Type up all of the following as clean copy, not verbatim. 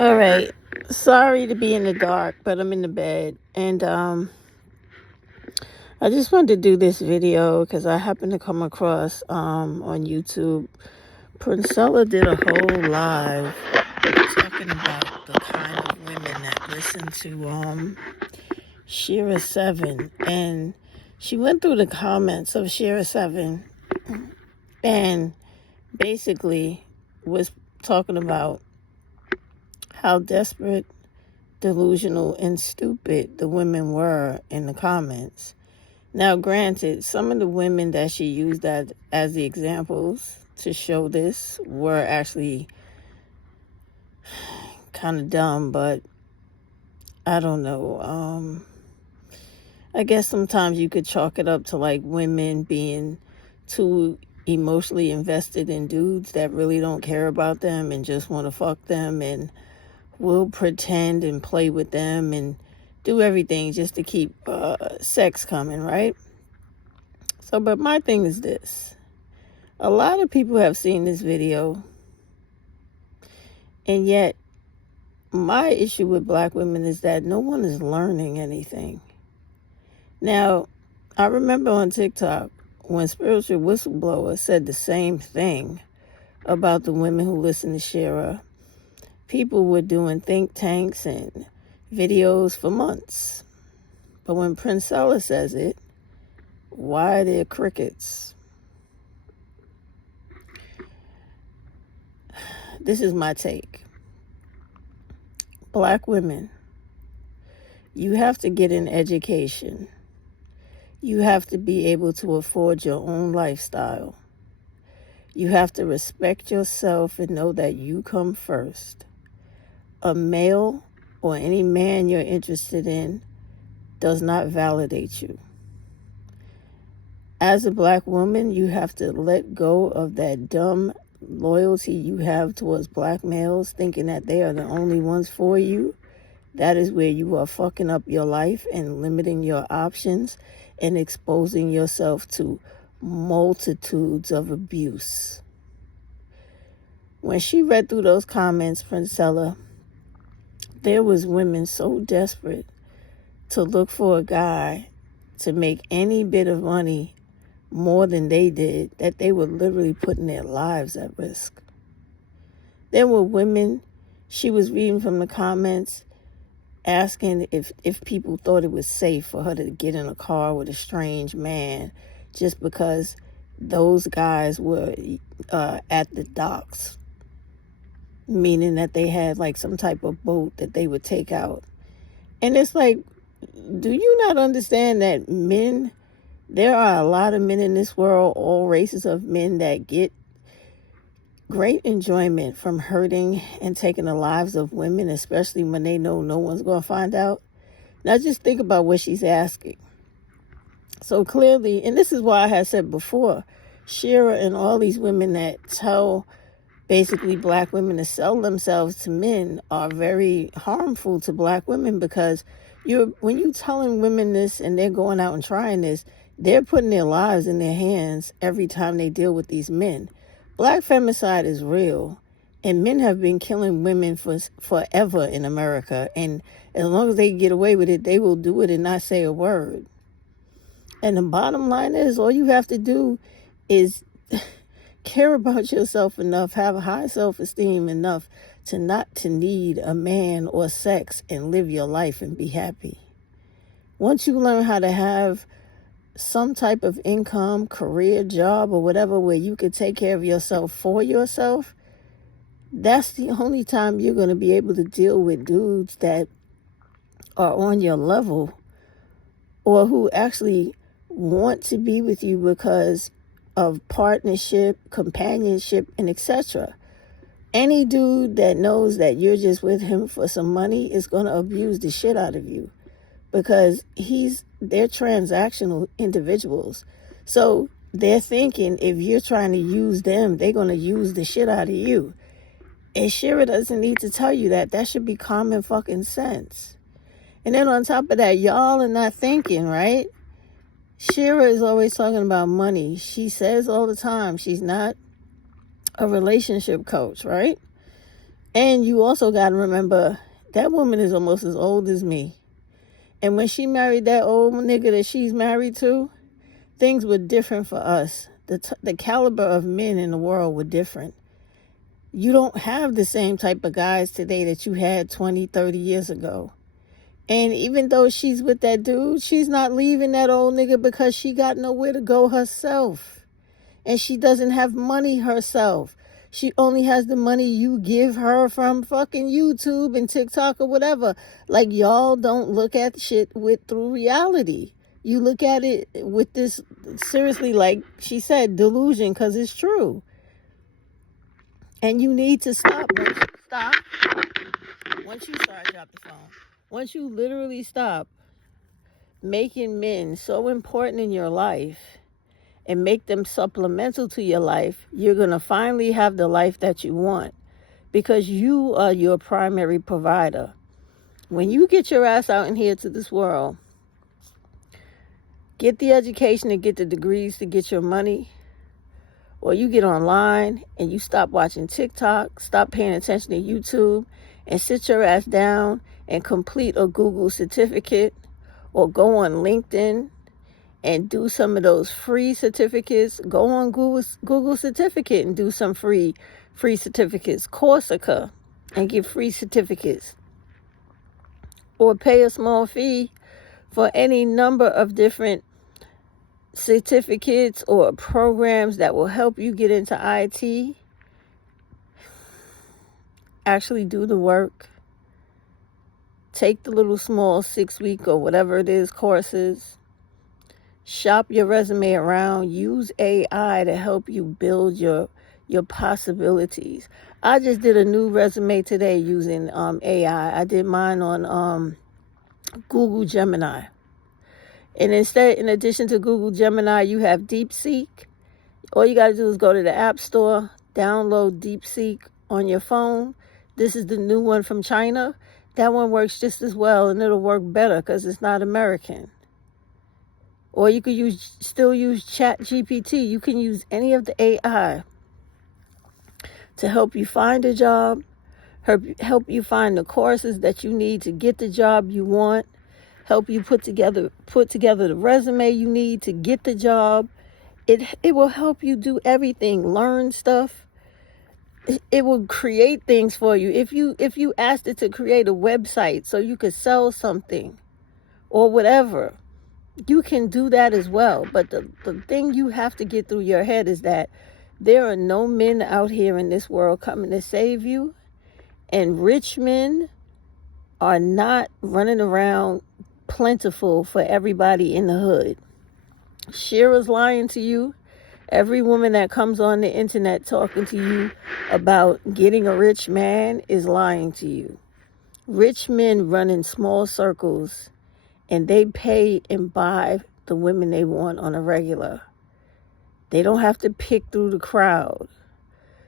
All right. Sorry to be in the dark, but I'm in the bed. And I just wanted to do this video because I happened to come across on YouTube. Princella did a whole live talking about the kind of women that listen to Shira 7. And she went through the comments of Shira 7 and basically was talking about how desperate, delusional, and stupid the women were in the comments. Now, granted, some of the women that she used as the examples to show this were actually kind of dumb, but I don't know. I guess sometimes you could chalk it up to like women being too emotionally invested in dudes that really don't care about them and just want to fuck them and will pretend and play with them and do everything just to keep sex coming, right? So, but my thing is this. A lot of people have seen this video, and yet my issue with black women is that no one is learning anything. Now, I remember on TikTok when Spiritual Whistleblower said the same thing about the women who listen to Shira. People were doing think tanks and videos for months. But when Princella says it, why are there crickets? This is my take. Black women, you have to get an education. You have to be able to afford your own lifestyle. You have to respect yourself and know that you come first. A male or any man you're interested in does not validate you. As a black woman, you have to let go of that dumb loyalty you have towards black males, thinking that they are the only ones for you. That is where you are fucking up your life and limiting your options and exposing yourself to multitudes of abuse. When she read through those comments, Princella, there was women so desperate to look for a guy to make any bit of money more than they did that they were literally putting their lives at risk. There were women, she was reading from the comments, asking if people thought it was safe for her to get in a car with a strange man just because those guys were at the docks, meaning that they had like some type of boat that they would take out. And it's like, do you not understand that men, there are a lot of men in this world, all races of men, that get great enjoyment from hurting and taking the lives of women, especially when they know no one's going to find out? Now just think about what she's asking. So clearly, and this is why I had said before, Shira and all these women that tell basically black women to sell themselves to men are very harmful to black women, because when you're telling women this and they're going out and trying this, they're putting their lives in their hands every time they deal with these men. Black femicide is real, and men have been killing women forever in America, and as long as they get away with it, they will do it and not say a word. And the bottom line is, all you have to do is care about yourself enough, have a high self-esteem enough to not to need a man or sex, and live your life and be happy. Once you learn how to have some type of income, career, job, or whatever, where you can take care of yourself for yourself, that's the only time you're going to be able to deal with dudes that are on your level or who actually want to be with you because of partnership, companionship, and etc. Any dude that knows that you're just with him for some money is going to abuse the shit out of you, because they're transactional individuals. So they're thinking if you're trying to use them, they're going to use the shit out of you. And Shira doesn't need to tell you that. That should be common fucking sense. And then on top of that, y'all are not thinking, right? Shira is always talking about money. She says all the time she's not a relationship coach, right? And you also got to remember, that woman is almost as old as me. And when she married that old nigga that she's married to, things were different for us. The caliber of men in the world were different. You don't have the same type of guys today that you had 20, 30 years ago. And even though she's with that dude, she's not leaving that old nigga because she got nowhere to go herself. And she doesn't have money herself. She only has the money you give her from fucking YouTube and TikTok or whatever. Like, y'all don't look at shit through reality. You look at it with this, seriously, like she said, delusion, because it's true. And you need to stop. Once you start, drop the phone. Once you literally stop making men so important in your life and make them supplemental to your life, you're going to finally have the life that you want, because you are your primary provider. When you get your ass out in here to this world, get the education and get the degrees to get your money, or you get online and you stop watching TikTok, stop paying attention to YouTube, and sit your ass down and complete a Google certificate, or go on LinkedIn and do some of those free certificates. Go on Google Certificate and do some free certificates. Coursera, and get free certificates. Or pay a small fee for any number of different certificates or programs that will help you get into IT. Actually do the work. Take the little small 6-week or whatever it is courses. Shop your resume around. Use AI to help you build your possibilities. I just did a new resume today using AI. I did mine on Google Gemini. And in addition to Google Gemini, you have DeepSeek. All you got to do is go to the App Store, download DeepSeek on your phone. This is the new one from China. That one works just as well, and it'll work better because it's not American. Or you could still use ChatGPT. You can use any of the AI to help you find a job, help you find the courses that you need to get the job you want, help you put together the resume you need to get the job. It will help you do everything, learn stuff. It will create things for you. If you asked it to create a website so you could sell something or whatever, you can do that as well. But the thing you have to get through your head is that there are no men out here in this world coming to save you. And rich men are not running around plentiful for everybody in the hood. Shira's lying to you. Every woman that comes on the internet talking to you about getting a rich man is lying to you. Rich men run in small circles, and they pay and buy the women they want on a regular. They don't have to pick through the crowd.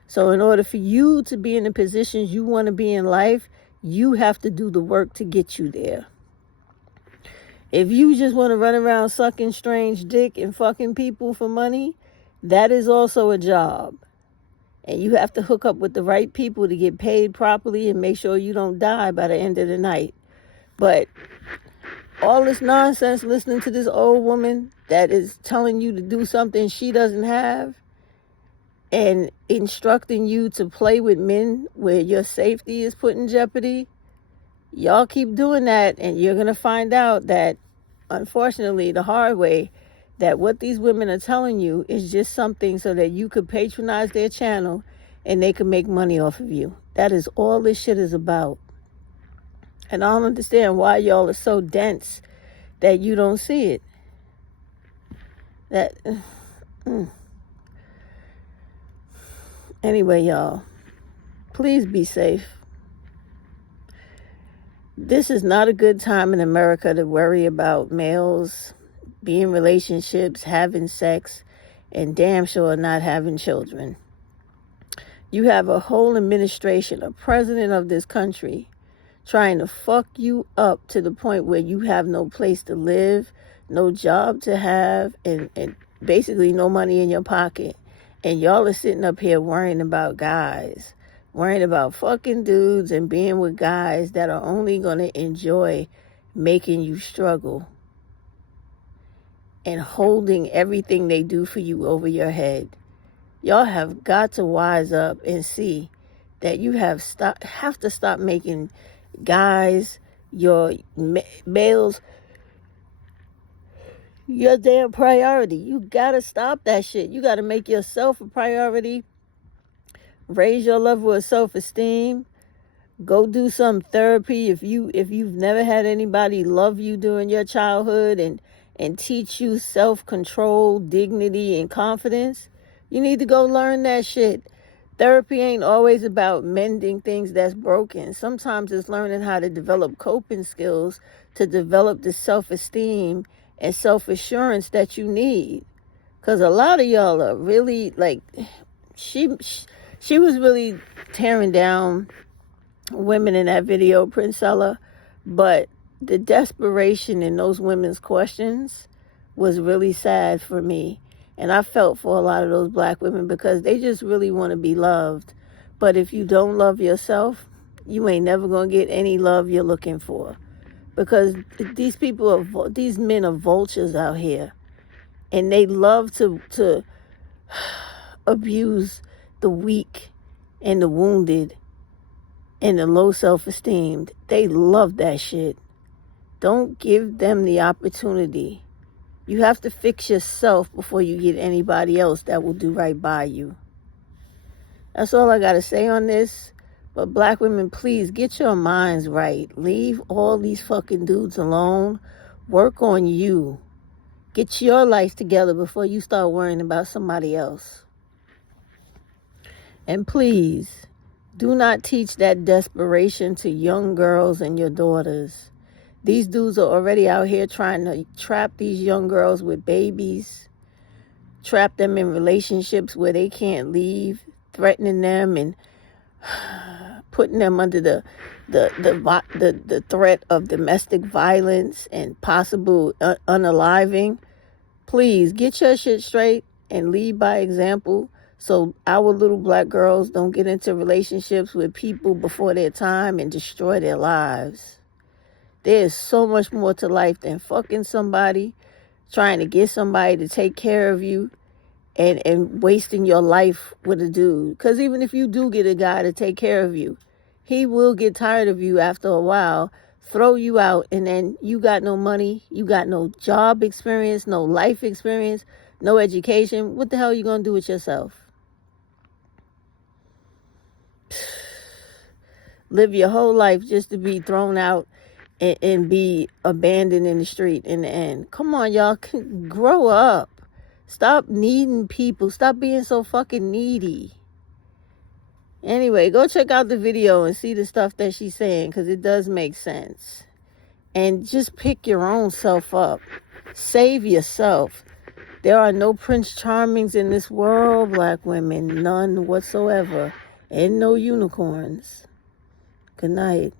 So in order for you to be in the positions you want to be in life, you have to do the work to get you there. If you just want to run around sucking strange dick and fucking people for money, that is also a job. And you have to hook up with the right people to get paid properly and make sure you don't die by the end of the night. But all this nonsense, listening to this old woman that is telling you to do something she doesn't have and instructing you to play with men where your safety is put in jeopardy, y'all keep doing that, and you're going to find out that, unfortunately, the hard way, that what these women are telling you is just something so that you could patronize their channel and they can make money off of you. That is all this shit is about. And I don't understand why y'all are so dense that you don't see it. Anyway, y'all, please be safe. This is not a good time in America to worry about males being in relationships, having sex, and damn sure not having children. You have a whole administration, a president of this country, trying to fuck you up to the point where you have no place to live, no job to have, and basically no money in your pocket. And y'all are sitting up here worrying about guys. worrying about fucking dudes and being with guys that are only going to enjoy making you struggle and holding everything they do for you over your head. Y'all have got to wise up and see that you have to stop making guys, your males, your damn priority. You gotta stop that shit. You gotta make yourself a priority. Raise your level of self-esteem. Go do some therapy if you've never had anybody love you during your childhood and teach you self-control, dignity, and confidence. You need to go learn that shit. Therapy ain't always about mending things that's broken. Sometimes it's learning how to develop coping skills to develop the self-esteem and self-assurance that you need. Because a lot of y'all are really, like, she was really tearing down women in that video, Princella, but the desperation in those women's questions was really sad for me. And I felt for a lot of those black women because they just really want to be loved. But if you don't love yourself, you ain't never going to get any love you're looking for. Because these men are vultures out here. And they love to abuse the weak and the wounded and the low self-esteem. They love that shit. Don't give them the opportunity. You have to fix yourself before you get anybody else that will do right by you. That's all I got to say on this. But black women, please get your minds right. Leave all these fucking dudes alone. Work on you. Get your life together before you start worrying about somebody else. And please, do not teach that desperation to young girls and your daughters. These dudes are already out here trying to trap these young girls with babies, trap them in relationships where they can't leave, threatening them and putting them under the threat of domestic violence and possible unaliving. Please get your shit straight and lead by example so our little black girls don't get into relationships with people before their time and destroy their lives. There's so much more to life than fucking somebody, trying to get somebody to take care of you, and wasting your life with a dude. Because even if you do get a guy to take care of you, he will get tired of you after a while, throw you out, and then you got no money, you got no job experience, no life experience, no education. What the hell are you going to do with yourself? Live your whole life just to be thrown out and be abandoned in the street in the end. Come on, y'all. Grow up. Stop needing people. Stop being so fucking needy. Anyway, go check out the video and see the stuff that she's saying, because it does make sense. And just pick your own self up. Save yourself. There are no Prince Charmings in this world, black women. None whatsoever. And no unicorns. Good night.